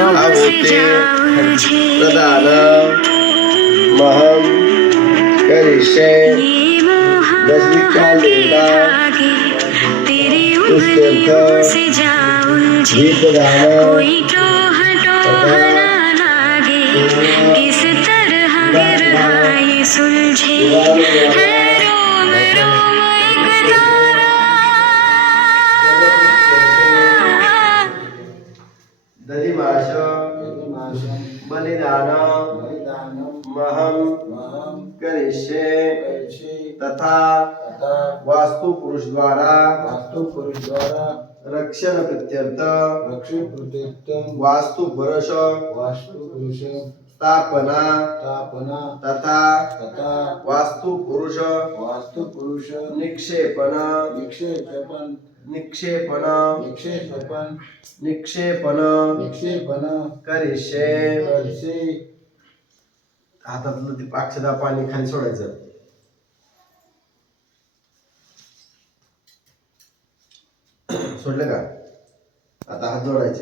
आहुते प्रदान महम करिष्ये रजनीकालेला पुष्प्यर्थ दीपदान किस तरह गिरहाई सुलझे है रोम रोम एक तारा। दधिमाश बलिदान महम करिष्ये तथा वास्तु पुरुष द्वारा रक्षण प्रत्यर्थ वास्तु पुरुष स्थापना तथा वास्तु पुरुष निक्षेपण करिष्ये हातातलं ते अक्षदा पाणी खाली सोडायचं सोडलं का आता हात जोडायचे